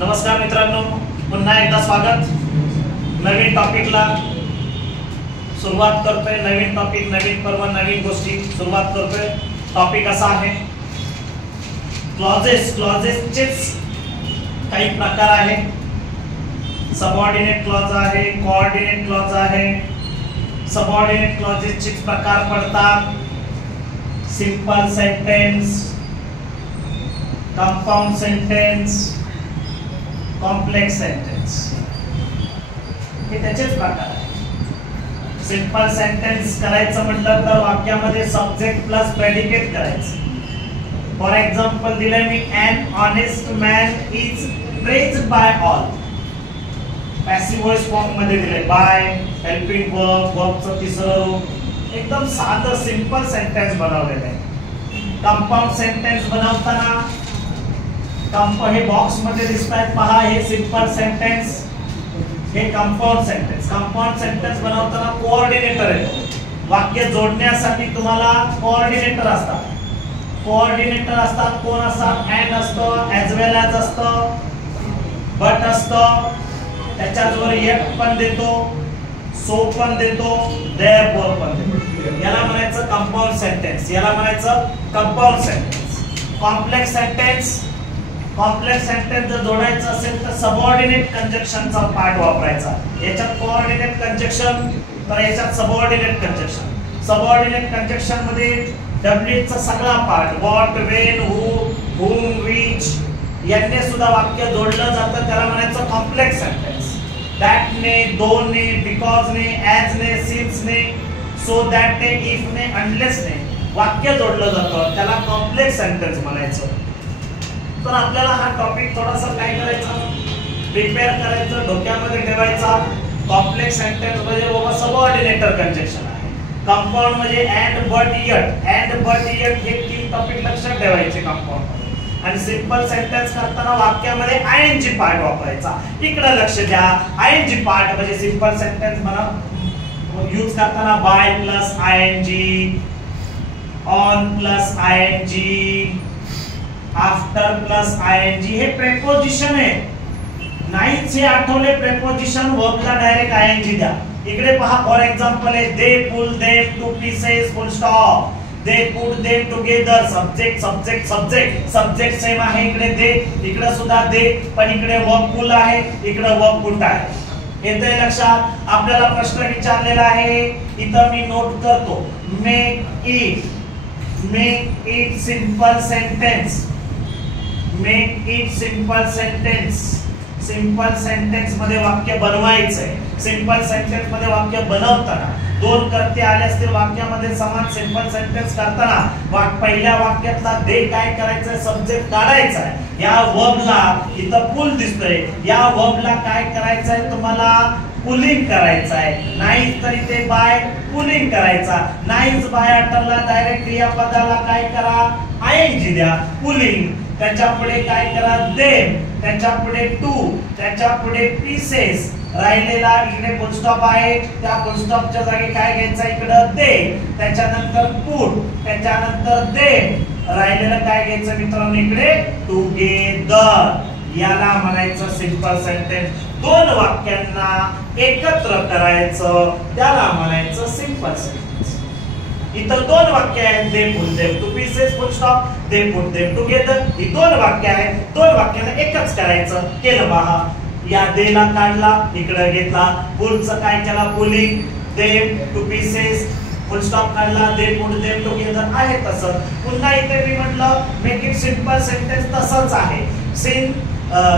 नमस्कार मित्रांनो, पुन्हा एकदा स्वागत. नवीन टॉपिकला सुरुवात करतोय. नवीन टॉपिक, नवीन पर्व, नवीन गोष्टी सुरुवात करतोय. टॉपिक असा आहे क्लॉजेस. क्लॉजेसचेच काही प्रकार आहेत. सबऑर्डिनेट क्लॉज आहे, कोऑर्डिनेट क्लॉज आहे. सबऑर्डिनेट क्लॉजेसचे प्रकार पडतात simple sentence, compound sentence, complex sentence. हे त्याचेच प्रकार आहेत. सिंपल सेंटेन्स करायचं म्हटलं तर वाक्यामध्ये सब्जेक्ट प्लस प्रेडिकेट करायचं. फॉर एक्झाम्पल दिलंय मी, an honest man is praised by all. Passive voice form मध्ये दिलंय. बाय, हेल्पिंग वर्ब, वर्बचं तिसरं रूप. एकदम साधं सिंपल सेंटेन्स बनवलेलं आहे. कंपाउंड सेंटेन्स बनवताना हे बॉक्स मध्ये दिसतायत पहा, हे सिंपल सेंटेन्स, हे कंपाउंड सेंटेन्स. कंपाउंड सेंटेन्स बनवताना कोऑर्डिनेटर आहे. वाक्य जोडण्यासाठी तुम्हाला कोऑर्डिनेटर असतात. कोऑर्डिनेटर असतात. कोण असतात? एंड असतो, ॲज वेल ॲज असतं, बट असतं, त्याच्याजवळ एक पण देतो, सो पण देतो, देअरफॉर पण देतो. याला म्हणायचं कंपाउंड सेंटेन्स. याला म्हणायचं compound sentence. Complex sentence. Complex sentence जर जोडायचं असेल तर सबऑर्डिनेट कंजक्शनचा पार्ट वापरायचा. याच्यात कोऑर्डिनेट कंजक्शन, तर याच्यात सबऑर्डिनेट कंजक्शन. सबऑर्डिनेट कंजक्शन मध्ये डब्ल्यू चा सगळा part, what, when, who, whom, which यांनी सुद्धा वाक्य जोडलं जातं. त्याला म्हणायचं कॉम्प्लेक्स सेंटेन्स. दॅट ने, दो ने, बिकॉज ने, ॲज ने, सिन्स ने, सो दॅट ने, इफ ने, अनलेस ने वाक्य जोडलं जातं. त्याला कॉम्प्लेक्स सेंटेन्स म्हणायचं. तर आपल्याला हा टॉपिक थोडासा काय करायचा, प्रिपेअर करायचं, डोक्यामध्ये ठेवायचा. कॉम्प्लेक्स सेंटेन्स म्हणजे बाबा सबऑर्डिनेटर कंजक्शन आहे. कंपाउंड म्हणजे and, but, yet. And, but, yet हे तीन टॉपिक लक्षात ठेवायचे कंपाउंड मध्ये. आणि सिंपल सेंटेन्स करताना वाक्यामध्ये आयएनजी पार्ट वापरायचा. इकडे लक्ष द्या. आयएनजी पार्ट म्हणजे सिंपल सेंटेन्स म्हणा यूज करताना by plus ING, on plus ING, after plus ING हे प्रेपोजिशन आहे. नाहीच हे आठवले प्रेपोजिशन, वर्बला डायरेक्ट आयएनजी द्या. इकडे पहा, फॉर एक्झाम्पल आहे they pull them to pieces, full stop. They put them together. Subject subject subject subject same आहे. इकडे दे, इकडे सुद्धा दे, पण इकडे वर्ब पुल आहे, इकडे वर्ब पुट आहे. येतंय लक्षात? आपल्याला प्रश्न विचारलेला आहे, इथं मी नोट करतो. Make it simple sentence. Make it simple sentence. Simple sentence मध्ये वाक्य बनवायचंय. सिंपल सेंटेन्स मध्ये वाक्य बनवताना दोन कर्ते आले असतील वाक्यामध्ये समान. सिंपल सेंटेन्स करताना पहिल्या वाक्यातला दे काय करायचंय, सब्जेक्ट काढायचा आहे. या वर्बला इथं पुल दिसतोय, या वर्बला काय करायचंय तुम्हाला, पुलिंग करायचं आहे. नाही तर इथे बाय पुलिंग करायचा. नाहीच बाय आठवला डायरेक्ट क्रियापदाला काय करा, आयएनजी द्या, पुलिंग. त्याच्या पुढे काय करा, देम. त्याच्या पुढे टू. त्याच्या पुढे पीसेस. राहिलेला इकडे फुल स्टॉप आहे, त्या फुल स्टॉपच्या जागी काय घ्यायचं, इकडं दे. त्याच्यानंतर पुट. त्याच्यानंतर देम. राहिलेलं काय घ्यायचं मित्रांनो, इकडे टुगेदर. याला म्हणायचं सिंपल सेंटेन्स. दोन वाक्यांना एकत्र करायचं, त्याला म्हणायचं सिंपल सेंटेन्स. इथं दोन वाक्य आहेत, they put them to pieces, full stop, they put them together. ही दोन वाक्य आहेत. दोन वाक्यांना एकच करायचं. केलं पहा. या देला काढला, इकडे घेतला. पुलचं काय केला, pulling. Them to pieces, full stop काढला, दे पुट देम टुगेदर आहे तसं. पुन्हा इथे मी म्हटलं मेक इट सिंपल सेंटेन्स तसंच आहे.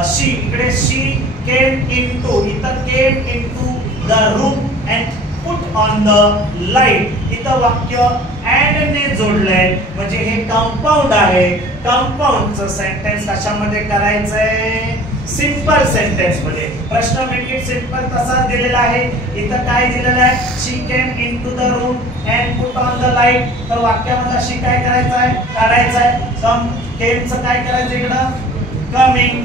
शी, इकडे शी केम इनटू, इथं came into the room and put on the light. इथं वाक्य अँड ने जोडलंय म्हणजे हे कंपाउंड आहे. कंपाउंडचं सेंटेन्स कशामध्ये करायचंय, सिंपल सेंटेन्स मध्ये. प्रश्न मेक इट सिंपल तसाच दिलेला आहे. इथं काय दिलेलं आहे, she came into the room and put on the light. तर वाक्यामधला शी काय करायचं आहे, काढायचं आहे. कम, केमचं काय करायचं, इकडं कमिंग.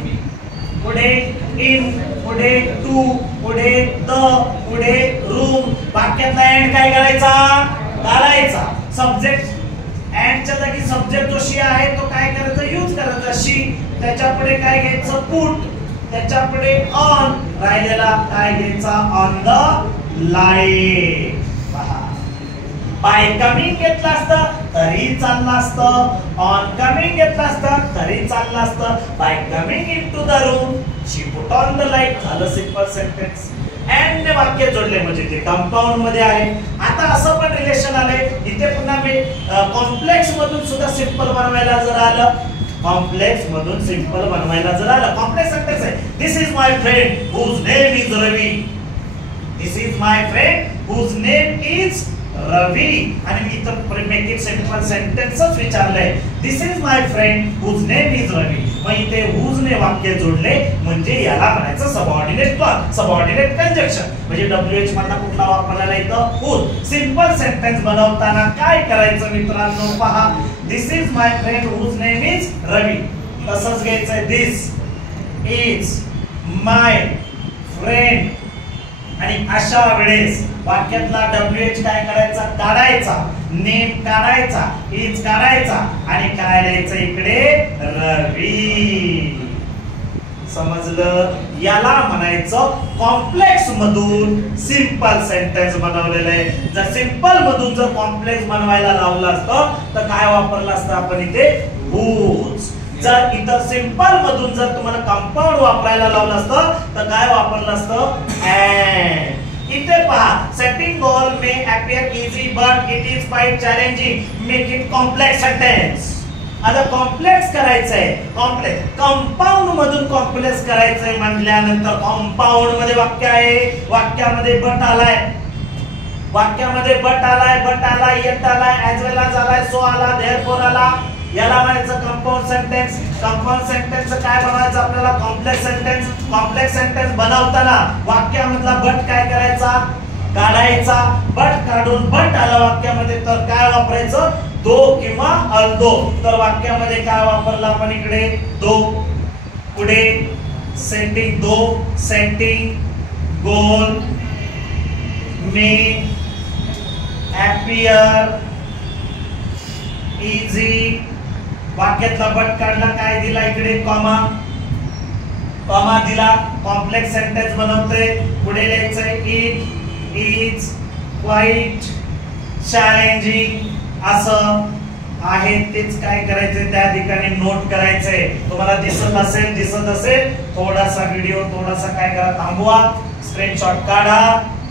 पुढे इन, पुढे टू, पुढे द, पुढे रूम. वाक्यातला एंड काय करायचा, काढायचा. सब्जेक्ट अँडच्या जागी सब्जेक्ट जो शी आहे तो काय करायचा, यूज करायचा शी. त्याच्या पुढे काय घ्यायचं, पुट. त्याच्या पुढे ऑन, राहिलेला काय घ्यायचा ऑन द लाईट. पहा, बाय कमिंग घेतलं असतं तरी चाललं असतं, ऑन कमिंग घेतलं असतं तरी चाललं असतं. Bye coming into the room she put on the light, झालं सिंपल सेंटेन्स. अँड ने वाक्य जोडले म्हणजे ते कंपाऊंड मध्ये आहे. आता असं पण रिलेशन आले इथे पुन्हा मी कॉम्प्लेक्स मधून सुद्धा सिंपल बनवायला जर आलं, कॉम्प्लेक्स मधून सिंपल बनवायला जर आलं, कॉम्प्लेक्स सेंटेन्स आहे. This is my friend whose name is Ravi. This is my friend whose name is Ravi. आणि मी इथं मेक इट सिंपल सेंटेन्सच विचारलंय. This is my friend whose name is Ravi. मग इथे हुज ने वाक्य जोडले म्हणजे याला म्हणायचं सबऑर्डिनेट क्लॉज, सबऑर्डिनेट कंजक्शन. म्हणजे WH मधला कुठला वापरलेला इथं हुज. सिंपल सेंटेन्स बनवताना काय करायचं मित्रांनो पहा, this is my friend whose name is Ravi. तसंच घ्यायचंय दिस इज माय फ्रेंड. आणि अशा वेळेस वाक्यातला WH काय करायचा, काढायचा, नेम काढायचा, इज काढायचा आणि काय लिहायचं इकडे रवी. समजलं? याला म्हणायचं कॉम्प्लेक्स मधून सिंपल सेंटेन्स बनवलेलं आहे. जर सिंपल मधून जर कॉम्प्लेक्स बनवायला लावलं असतं तर काय वापरलं असतं आपण इथे हुज. जर इथं सिंपल मधून जर तुम्हाला कंपाऊंड वापरायला लावलं असतं तर काय वापरलं असतं अँड. इथे पहा, setting goal may appear easy but it is quite challenging, make it complex sentence. आता कॉम्प्लेक्स करायचंय, कॉम्प्लेक्स कंपाऊंड मधून कॉम्प्लेक्स करायचंय म्हटल्यानंतर कंपाऊंड मध्ये वाक्य आहे, वाक्यामध्ये बट आलाय, वाक्यामध्ये बट आलाय, बट आला, येट आलाय, ऍज वेल एज आलाय, सो आला, देअरफॉर आला. याला म्हणायचं कंपाऊंड सेंटेन्स. कंपाऊंड सेंटेन्स काय बनवायचं आपल्याला, कॉम्प्लेक्स सेंटेन्स. कॉम्प्लेक्स सेंटेन्स बनवताना वाक्यामधला बट काय करायचा, काढायचा. बट काढून बट आला वाक्यामध्ये तर काय वापरायचं, दो किंवा अल्दो. तर वाक्यामध्ये काय वापरलं आपण इकडे, दो. पुढे सेटिंग, दो setting goal may appear easy. वाक्यातला बट काढला, काय दिला इकडे कॉमा, कॉमा दिला. कॉम्प्लेक्स सेंटेन्स बनवतोय. पुढे लिहायचंय इट इज क्वाइट चॅलेंजिंग. असं आहे तेच काय करायचंय त्या ठिकाणी नोट करायचंय. तुम्हाला दिसत असेल थोडासा व्हिडिओ थोडासा काय करा, थांबवा, स्क्रीनशॉट काढा,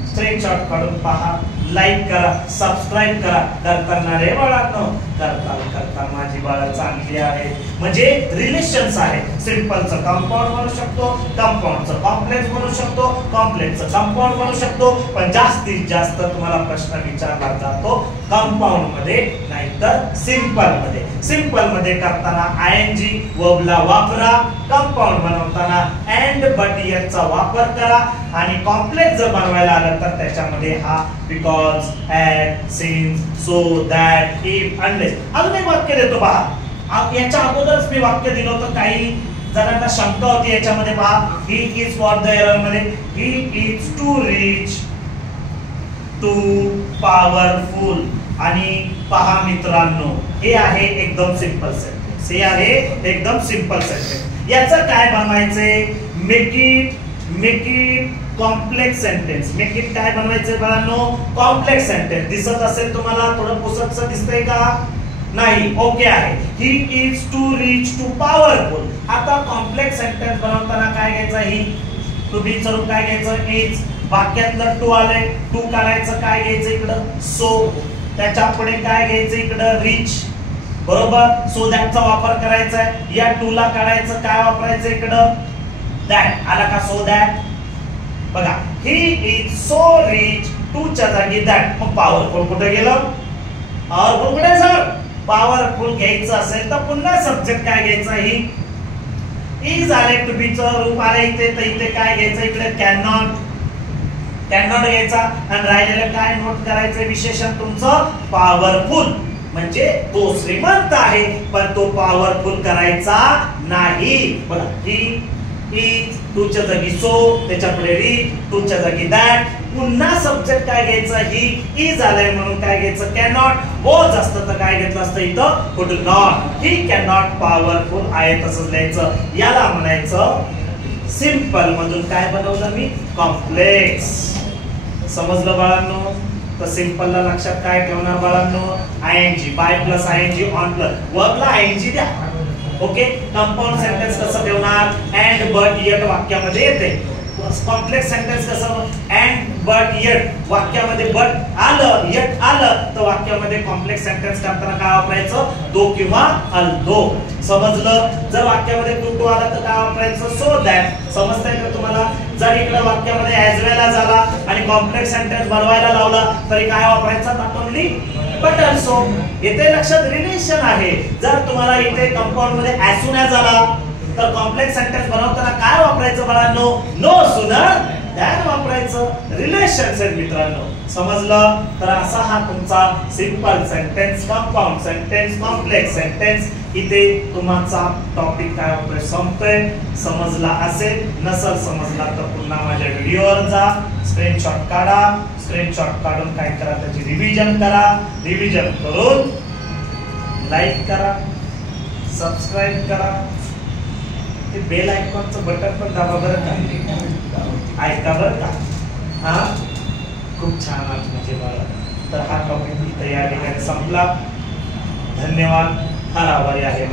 स्क्रीनशॉट काढून पहा, लाईक करा, सबस्क्राइब करा. करताना रे बाळांनो, करता माझी बाळ चांगली आहे. म्हणजे रिलेशन्स आहे. सिंपलचं कंपाऊंड बनवू शकतो, कंपाऊंडचं कॉम्प्लेक्स बनवू शकतो, कॉम्प्लेक्सचं कंपाऊंड बनवू शकतो. पण जास्तीत जास्त तुम्हाला प्रश्न विचारला जातो कंपाऊंड मध्ये नाहीतर सिंपल मध्ये. सिंपल मध्ये करताना ING वर्बला वापरा, कंपाऊंड बनवताना अँड बट याचा वापर करा. आणि कॉम्प्लेक्स जर बनवायला आलं तर त्याच्यामध्ये हा because, at, since, so, that, if, unless. अजून एक वाक्य देतो पहा. याच्या अगोदरच मी वाक्य दिलं होतं, काही जणांना शंका होती याच्यामध्ये. पहा, he is for the error मध्ये he is too rich too powerful. आणि पहा मित्रांनो, हे आहे एकदम सिंपल सेंटेन्स. हे आहे एकदम सिंपल सेंटेन्स. याचं काय बनवायचंय, make it complex sentence. Make it काय बनवायचंय बाळांनो, कॉम्प्लेक्स सेंटेन्स. दिसत असेल तुम्हाला, थोडं पुसटचं दिसतंय का, नाही, ओके आहे. He is too rich too powerful. आता कॉम्प्लेक्स सेंटेन्स बनवताना काय घ्यायचं, ही टू बी चं रूप काय घ्यायचं, इज. वाक्यातलं टू आलंय, टू काढायचं, काय घ्यायचं इकडं, सो. त्याच्या पुढे काय घ्यायचं इकडं, रिच, बरोबर. सो दॅटचा वापर करायचा आहे. या टू ला काढायचं, काय वापरायचं इकडं, दॅट. आला का, सो दॅट. बघा, he is so rich, too च्या जागी दॅट. मग पॉवरफुल कुठे गेलं, पॉवरफुल कुठे सर, पॉवरफुल घ्यायचं असेल तर पुन्हा सब्जेक्ट काय घ्यायचा, ही इज आले, टू बी चं रूप आले इथे, तर इथे काय घ्यायचं इकडे, कॅनॉट घ्यायचा. आणि राहिलेलं काय नोट करायचं, विशेषण तुमचं पॉवरफुल. म्हणजे तो श्रीमंत आहे पण तो पॉवरफुल करायचा नाही. बघा, ही इज, टू च्या जागी सो, त्याच्या पुढे रिच, टू च्या जागी दॅट. पुन्हा सब्जेक्ट काय घ्यायचं, ही इज आलंय म्हणून काय घ्यायचं, कॅनॉट. वॉज असतं तर काय घेतलं असतं इथं, कुड नॉट. ही कॅनॉट पॉवरफुल आहे, तसंच लिहायचं. याला म्हणायचं सिंपल मधून काय बनवलं मी कॉम्प्लेक्स. समजलं बाळांनो. तर सिंपल ला लक्षात काय ठेवणार बाळांनो ING by plus ING on plus वर्बला आयएनजी द्या. ओके. कंपाऊंड सेंटेन्स कसं ठेवणार अँड बट येट वाक्यामध्ये येते. कॉम्प्लेक्स सेंटेन्स कसं अँड बट येट वाक्यामध्ये बट आलं येट आलं तर वाक्यामध्ये कॉम्प्लेक्स सेंटेन्स करताना काय वापरायचं दो किंवा अल्दो. समजलं. जर वाक्यामध्ये टू टू आला तर काय वापरायचं सो दॅट. समजतंय का तुम्हाला. जर इकडे वाक्यामध्ये ऍज वेल एज आला आणि कॉम्प्लेक्स सेंटेन्स बनवायला लावला तरी काय वापरायचं नॉट ओन्ली बट ऑल्सो. इथे लक्षात रिलेशन आहे. जर तुम्हाला इथे कंपाऊंड मध्ये ऍज सून एज आला तर कॉम्प्लेक्स सेंटेन्स बनवताना काय वापरायचं बाळांनो नो सूनर दॅन वापरायचं. रिलेशन्स आहेत मित्रांनो. समजलं. तर असा हा तुमचा simple sentence compound sentence complex sentence इथे तुमचा टॉपिक काय होतोय संपतोय. समजला असेल. नसेल समजला तर पुन्हा माझ्या व्हिडिओवर जा स्क्रीनशॉट काढा. स्क्रीनशॉट काढून काय करा त्याची रिव्हिजन करा. रिव्हिजन करून लाईक करा सबस्क्राईब करा. ते बेल आयकॉनचं बटन पण दाबा बरं का. ऐका बरं का. हा खूप छान आहे म्हणजे मला. तर हा टॉपिक इथे या ठिकाणी संपला. धन्यवाद. हा आभारी आहे.